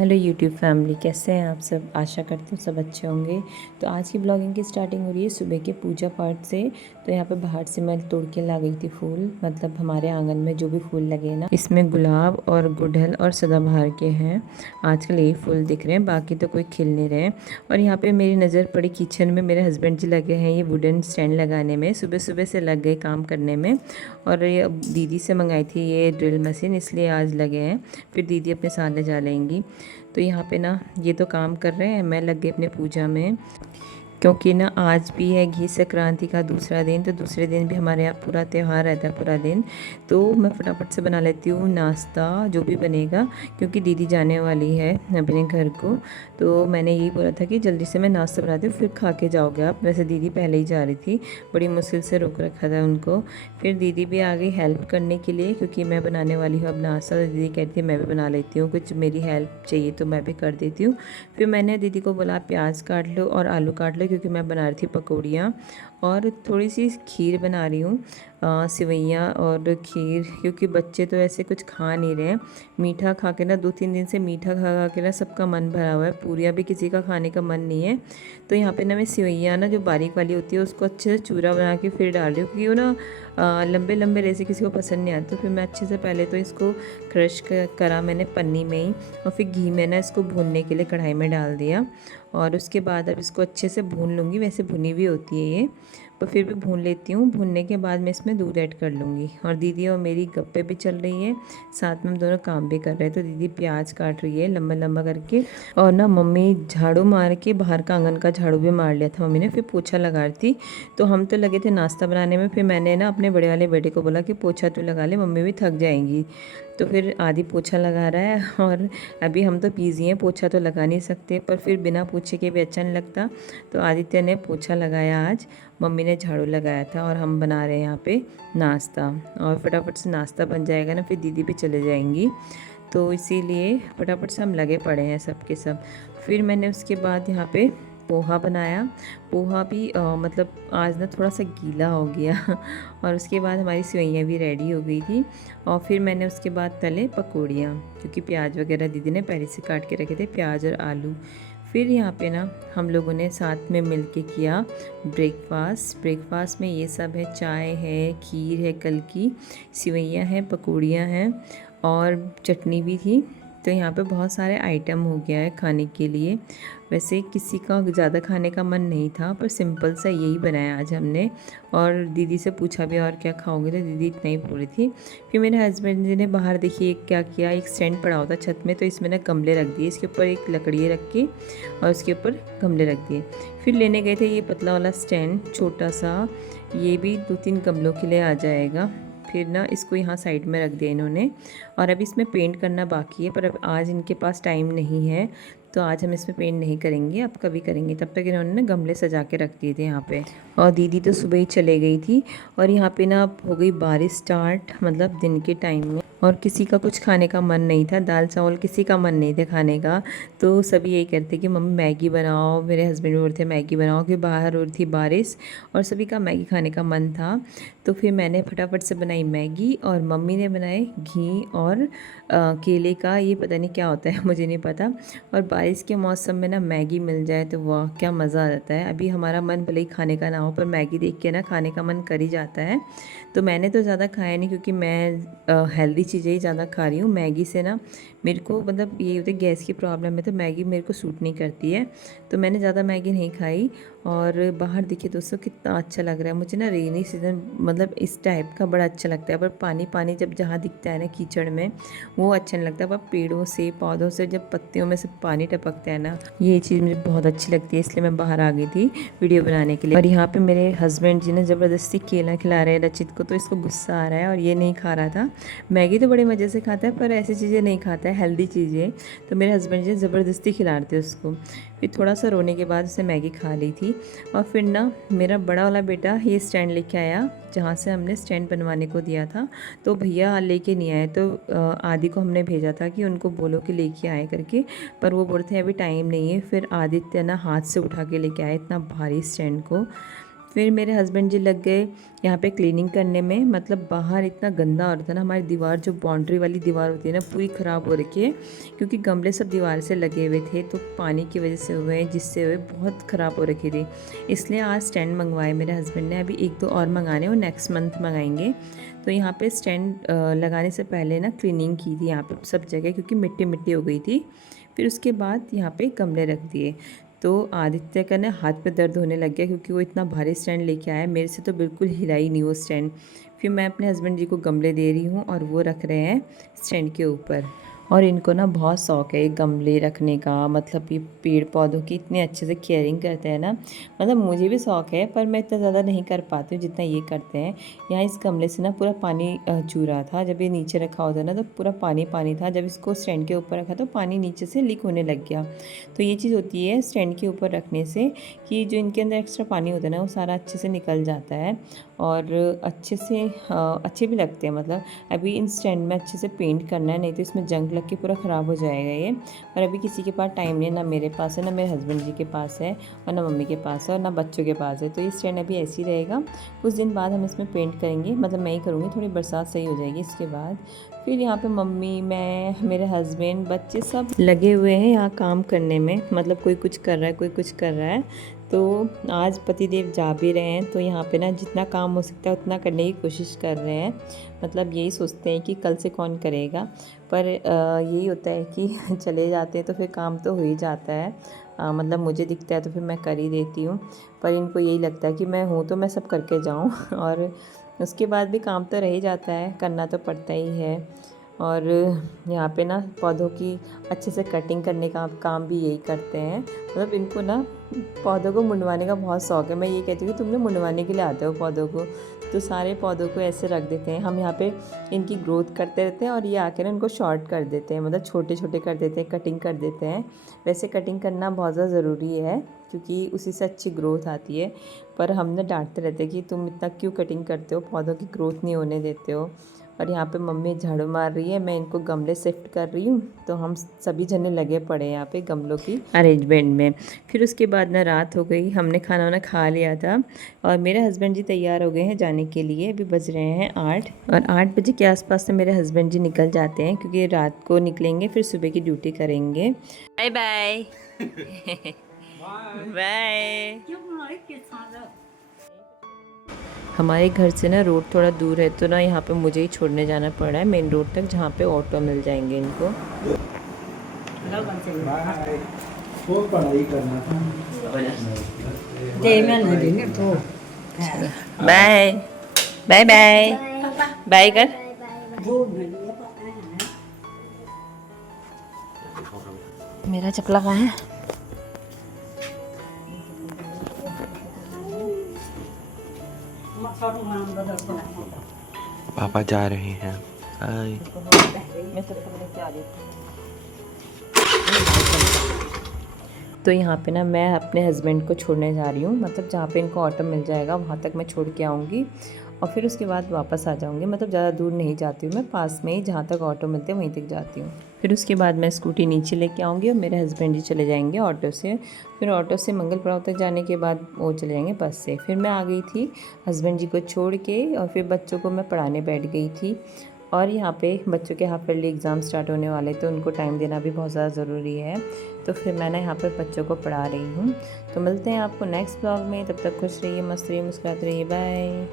Hello YouTube family, कैसे हैं आप सब। आशा करती हूँ सब अच्छे होंगे। तो आज की ब्लॉगिंग की स्टार्टिंग हो रही है सुबह के पूजा पाठ से। तो यहाँ पे बाहर से मैं तोड़ के ला गई थी फूल, मतलब हमारे आंगन में जो भी फूल लगे हैं ना, इसमें गुलाब और गुड़हल और सदाबहार के हैं। आजकल यही फूल दिख रहे हैं, बाकी तो कोई खिल नहीं रहे हैं। और यहाँ पर मेरी नज़र पड़ी किचन में, मेरे हस्बैंड जी लगे हैं ये वुडन स्टैंड लगाने में। सुबह सुबह से लग गए काम करने में। और ये दीदी से मंगाई थी ये ड्रिल मशीन, इसलिए आज लगे हैं। फिर दीदी अपने साथ ले जा लेंगी। तो यहाँ पे ना ये तो काम कर रहे हैं, मैं लग गई अपने पूजा में, क्योंकि ना आज भी है घी संक्रांति का दूसरा दिन। तो दूसरे दिन भी हमारे यहाँ पूरा त्यौहार रहता है पूरा दिन। तो मैं फटाफट से बना लेती हूँ नाश्ता जो भी बनेगा, क्योंकि दीदी जाने वाली है अपने घर को। तो मैंने यही बोला था कि जल्दी से मैं नाश्ता बनाती हूँ, फिर खा के जाओगे आप। वैसे दीदी पहले ही जा रही थी, बड़ी मुश्किल से रोक रखा था उनको। फिर दीदी भी आ गई हेल्प करने के लिए, क्योंकि मैं बनाने वाली हूँ अब नाश्ता। तो दीदी कहती है मैं भी बना लेती हूँ, कुछ मेरी हेल्प चाहिए तो मैं भी कर देती हूँ। फिर मैंने दीदी को बोला प्याज काट लो और आलू काट लो, क्योंकि मैं बना रही थी पकौड़ियाँ। और थोड़ी सी खीर बना रही हूँ, सेवइयाँ और खीर, क्योंकि बच्चे तो ऐसे कुछ खा नहीं रहे हैं। मीठा खा के ना 2-3 दिन से मीठा खा खा के ना सबका मन भरा हुआ है, पूरियाँ भी किसी का खाने का मन नहीं है। तो यहाँ पे ना मैं सेवइयाँ ना जो बारीक वाली होती है उसको अच्छे से चूरा बना के फिर डाल रही हूँ, क्योंकि वो ना लंबे लंबे रेसे किसी को पसंद नहीं आते। तो फिर मैं अच्छे से पहले तो इसको क्रश करा मैंने पन्नी में ही, और फिर घी में ना इसको भूनने के लिए कढ़ाई में डाल दिया। और उसके बाद अब इसको अच्छे से भून लूँगी। वैसे भुनी हुई होती है ये, पर फिर भी भून लेती हूँ। भूनने के बाद मैं इसमें दूध ऐड कर लूँगी। और दीदी और मेरी गप्पे भी चल रही है, साथ में हम दोनों काम भी कर रहे हैं। तो दीदी प्याज काट रही है लंबा लंबा करके, और ना मम्मी झाड़ू मार के बाहर का आंगन का झाड़ू भी मार लिया था मम्मी ने, फिर पोछा लगा रही थी। तो हम तो लगे थे नाश्ता बनाने में। फिर मैंने ना अपने बड़े वाले बेटे को बोला कि पोछा तू लगा ले, मम्मी भी थक जाएंगी। तो फिर आदि पोछा लगा रहा है। और अभी हम तो बिज़ी हैं, पोछा तो लगा नहीं सकते, पर फिर बिना पोछे के भी अच्छा नहीं लगता। तो आदित्य ने पोछा लगाया आज, मम्मी ने झाड़ू लगाया था, और हम बना रहे हैं यहाँ पे नाश्ता। और फटाफट से नाश्ता बन जाएगा ना, फिर दीदी भी चले जाएंगी। तो इसीलिए फटाफट से हम लगे पड़े हैं सब के सब। फिर मैंने उसके बाद यहाँ पे पोहा बनाया। पोहा भी मतलब आज ना थोड़ा सा गीला हो गया। और उसके बाद हमारी सेवइयाँ भी रेडी हो गई थी। और फिर मैंने उसके बाद तले पकौड़ियाँ, क्योंकि प्याज वगैरह दीदी ने पहले से काट के रखे थे, प्याज और आलू। फिर यहाँ पे ना हम लोगों ने साथ में मिल के किया ब्रेकफास्ट में ये सब है, चाय है, खीर है कल की, सेवइयाँ हैं, पकौड़ियाँ हैं, और चटनी भी थी। तो यहाँ पे बहुत सारे आइटम हो गया है खाने के लिए। वैसे किसी का ज़्यादा खाने का मन नहीं था, पर सिंपल सा यही बनाया आज हमने। और दीदी से पूछा भी और क्या खाओगे, तो दीदी इतना ही बोल रही थी। फिर मेरे हस्बैंड जी ने बाहर देखिए क्या किया, एक स्टैंड पड़ा होता छत में, तो इसमें ना गमले रख दिए, इसके ऊपर एक लकड़ी रख के और उसके ऊपर गमले रख दिए। फिर लेने गए थे ये पतला वाला स्टैंड छोटा सा, ये भी 2-3 गमलों के लिए आ जाएगा। फिर ना इसको यहाँ साइड में रख दिया इन्होंने। और अभी इसमें पेंट करना बाकी है, पर अब आज इनके पास टाइम नहीं है, तो आज हम इसमें पेंट नहीं करेंगे, अब कभी करेंगे। तब तक इन्होंने ना गमले सजा के रख दिए थे यहाँ पे। और दीदी तो सुबह ही चले गई थी। और यहाँ पे ना हो गई बारिश स्टार्ट, मतलब दिन के टाइम में। और किसी का कुछ खाने का मन नहीं था, दाल चावल किसी का मन नहीं था खाने का। तो सभी यही कहते कि मम्मी मैगी बनाओ, मेरे हस्बैंड बोल रहे थे मैगी बनाओ, कि बाहर हो रही थी बारिश और सभी का मैगी खाने का मन था। तो फिर मैंने फटाफट से बनाई मैगी, और मम्मी ने बनाए घी और केले का, ये पता नहीं क्या होता है मुझे नहीं पता। और बारिश के मौसम में ना मैगी मिल जाए तो वाह क्या मज़ा आ जाता है। अभी हमारा मन भले ही खाने का ना हो, पर मैगी देख के ना खाने का मन कर ही जाता है। तो मैंने तो ज़्यादा खाया नहीं, क्योंकि मैं हेल्दी चीज़ें ही ज़्यादा खा रही हूँ। मैगी से ना मेरे को मतलब ये होती है गैस की प्रॉब्लम है, तो मैगी मेरे को सूट नहीं करती है। तो मैंने ज़्यादा मैगी नहीं खाई। और बाहर देखिए दोस्तों कितना अच्छा लग रहा है मुझे ना, रेनी सीज़न मतलब इस टाइप का बड़ा अच्छा लगता है। पर पानी पानी जब जहाँ दिखता है ना कीचड़ में, वो अच्छा नहीं लगता। पर पेड़ों से पौधों से जब पत्तियों में से पानी टपकता है ना, ये चीज़ मुझे बहुत अच्छी लगती है, इसलिए मैं बाहर आ गई थी वीडियो बनाने के लिए। और यहाँ पे मेरे हस्बैंड जी ने ज़बरदस्ती केला खिला रहे हैं रचित को, तो इसको गुस्सा आ रहा है और ये नहीं खा रहा था। मैगी तो बड़े मज़े से खाता है, पर ऐसी चीज़ें नहीं खाता है, हेल्दी चीज़ें। तो मेरे हस्बैंड जी ज़बरदस्ती खिला रहे थे उसको। फिर थोड़ा सा रोने के बाद उसने मैगी खा ली थी। और फिर ना मेरा बड़ा वाला बेटा ये स्टैंड लेके आया, जहाँ से हमने स्टैंड बनवाने को दिया था। तो भैया लेके नहीं आए, तो आदि को हमने भेजा था कि उनको बोलो कि लेके आए करके, पर वो बोलते हैं अभी टाइम नहीं है। फिर आदित्य ना हाथ से उठा के लेके आए इतना भारी स्टैंड को। फिर मेरे हस्बैंड जी लग गए यहाँ पे क्लीनिंग करने में। मतलब बाहर इतना गंदा हो रहा था ना, हमारी दीवार जो बाउंड्री वाली दीवार होती है ना पूरी ख़राब हो रखी है, क्योंकि गमले सब दीवार से लगे हुए थे तो पानी की वजह से हुए, जिससे हुए बहुत ख़राब हो रखी थी। इसलिए आज स्टैंड मंगवाए मेरे हस्बैंड ने, अभी 1-2 और मंगाने, वो नेक्स्ट मंथ मंगाएंगे। तो यहाँ पे स्टैंड लगाने से पहले ना क्लीनिंग की थी यहाँ पे सब जगह, क्योंकि मिट्टी मिट्टी हो गई थी। फिर उसके बाद यहाँ पे गमले रख दिए। तो आदित्य का ना हाथ पे दर्द होने लग गया, क्योंकि वो इतना भारी स्टैंड लेके आया, मेरे से तो बिल्कुल हिला ही नहीं वो स्टैंड। फिर मैं अपने हस्बैंड जी को गमले दे रही हूँ और वो रख रहे हैं स्टैंड के ऊपर। और इनको ना बहुत शौक़ है ये गमले रखने का, मतलब ये पेड़ पौधों की इतने अच्छे से केयरिंग करते हैं ना। मतलब मुझे भी शौक़ है, पर मैं इतना ज़्यादा नहीं कर पाती हूँ जितना ये करते हैं। यहाँ इस गमले से ना पूरा पानी चू रहा था, जब ये नीचे रखा होता है ना तो पूरा पानी पानी था। जब इसको स्टैंड के ऊपर रखा तो पानी नीचे से लीक होने लग गया। तो ये चीज़ होती है स्टैंड के ऊपर रखने से, कि जो इनके अंदर एक्स्ट्रा पानी होता है ना वो सारा अच्छे से निकल जाता है और अच्छे से अच्छे भी लगते हैं। मतलब अभी इन स्टैंड में अच्छे से पेंट करना है, नहीं तो इसमें जंग लग के पूरा ख़राब हो जाएगा ये। पर अभी किसी के पास टाइम नहीं है, ना मेरे पास है, ना मेरे हस्बैंड जी के पास है, और ना मम्मी के पास है, और ना बच्चों के पास है। तो ये स्टैंड अभी ऐसे ही रहेगा। कुछ दिन बाद हम इसमें पेंट करेंगे, मतलब मैं ही करूँगी, थोड़ी बरसात सही हो जाएगी इसके बाद। फिर यहाँ पे मम्मी, मैं, मेरे हस्बैंड, बच्चे सब लगे हुए हैं यहाँ काम करने में। मतलब कोई कुछ कर रहा है, कोई कुछ कर रहा है। तो आज पतिदेव जा भी रहे हैं, तो यहाँ पे ना जितना काम हो सकता है उतना करने की कोशिश कर रहे हैं। मतलब यही सोचते हैं कि कल से कौन करेगा, पर यही होता है कि चले जाते हैं तो फिर काम तो हो ही जाता है। मतलब मुझे दिखता है तो फिर मैं कर ही देती हूँ, पर इनको यही लगता है कि मैं हूँ तो मैं सब करके जाऊँ और उसके बाद भी काम तो रह ही जाता है, करना तो पड़ता ही है। और यहाँ पे ना पौधों की अच्छे से कटिंग करने का काम भी यही करते हैं। मतलब इनको ना पौधों को मुंडवाने का बहुत शौक़ है। मैं ये कहती हूँ कि तुमने मुंडवाने के लिए आते हो पौधों को, तो सारे पौधों को ऐसे रख देते हैं हम यहाँ पे, इनकी ग्रोथ करते रहते हैं और ये आके ना इनको शॉर्ट कर देते हैं, मतलब छोटे छोटे कर देते हैं, कटिंग कर देते हैं। वैसे कटिंग करना बहुत ज़्यादा ज़रूरी है, क्योंकि उसी से अच्छी ग्रोथ आती है। पर हम ना डांटते रहते हैं कि तुम इतना क्यों कटिंग करते हो, पौधों की ग्रोथ नहीं होने देते हो। और यहाँ पे मम्मी झाड़ू मार रही है, मैं इनको गमले शिफ्ट कर रही हूँ। तो हम सभी जने लगे पड़े हैं यहाँ पे गमलों की अरेंजमेंट में। फिर उसके बाद ना रात हो गई, हमने खाना वाना खा लिया था और मेरे हस्बैंड जी तैयार हो गए हैं जाने के लिए। अभी बज रहे हैं 8 और 8 बजे के आसपास से मेरे हस्बैंड जी निकल जाते हैं, क्योंकि रात को निकलेंगे फिर सुबह की ड्यूटी करेंगे। Bye bye bye. हमारे घर से ना रोड थोड़ा दूर है, तो ना यहाँ पे मुझे ही छोड़ने जाना पड़ रहा है मेन रोड तक, जहाँ पे ऑटो मिल जाएंगे इनको। बाय बाय बाय बाय कर। मेरा चपला कहाँ है? पापा जा रहे हैं। हाय। तो यहाँ पे ना मैं अपने हस्बैंड को छोड़ने जा रही हूँ, मतलब जहाँ पे इनको ऑटो मिल जाएगा वहाँ तक मैं छोड़ के आऊँगी और फिर उसके बाद वापस आ जाऊँगी। मतलब ज़्यादा दूर नहीं जाती हूँ मैं, पास में ही जहाँ तक ऑटो मिलते हैं वहीं तक जाती हूँ। फिर उसके बाद मैं स्कूटी नीचे लेके आऊँगी और मेरे हस्बैंड जी चले जाएंगे ऑटो से। फिर ऑटो से मंगलपड़ाव तक जाने के बाद वो चले जाएंगे बस से। फिर मैं आ गई थी हस्बैंड जी को छोड़ के और फिर बच्चों को मैं पढ़ाने बैठ गई थी। और यहाँ पे बच्चों के हाफ ईयरली एग्ज़ाम स्टार्ट होने वाले, तो उनको टाइम देना भी बहुत ज़्यादा ज़रूरी है। तो फिर मैं ना यहाँ पर बच्चों को पढ़ा रही हूँ। तो मिलते हैं आपको नेक्स्ट ब्लॉग में, तब तक खुश रहिए, मस्त रहिए, मुस्कुराते रहिए, बाय।